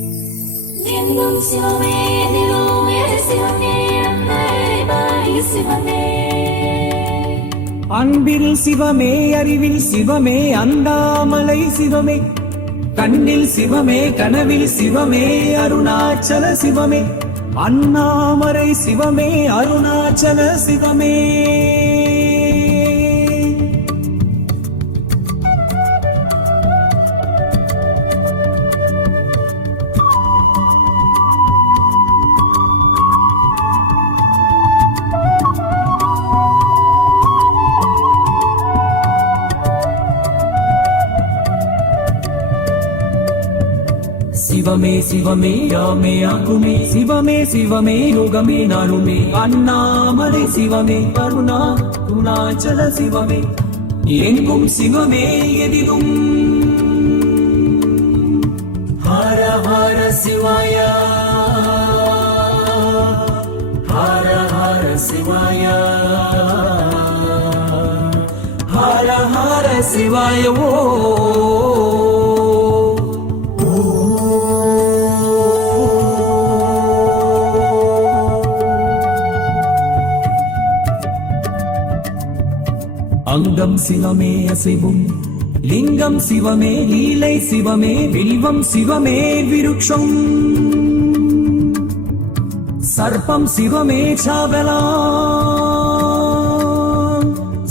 எங்கும் சிவமே எதிலும் சிவமே அன்னை பாய் சிவமே அன்பில் சிவமே அறிவில் சிவமே அந்தாமலை சிவமே கண்ணில் சிவமே கனவில் சிவமே அருணாச்சல சிவமே அண்ணாமலை சிவமே அருணாச்சல சிவமே சிவமே சிவமே யாமே ஆகுமே சிவமே சிவமே யோகமே நானுமே அண்ணாமலை சிவமே அருணா அருணாச்சல சிவமே எங்கும் சிவமே எதிலும் ஹர ஹர சிவாய ஹர ஹர சிவாய ஹர ஹர சிவாய ஓ அங்கம் சிவமே அசைவும் லிங்கம் சிவமே லீலை சிவமே வில்வம் சிவமே விருட்சம் சர்ப்பம் சிவமே சாவலா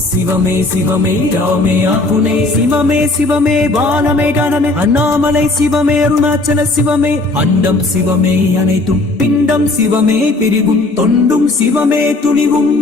சிவமே சிவமே ராமே ஆகுனே சிவமே சிவமே வானமே கணமே அண்ணாமலை சிவமே அருணாச்சல சிவமே அண்டம் சிவமே அனைத்தும் பிண்டம் சிவமே பிரிவும் தொண்டும் சிவமே துணிவும்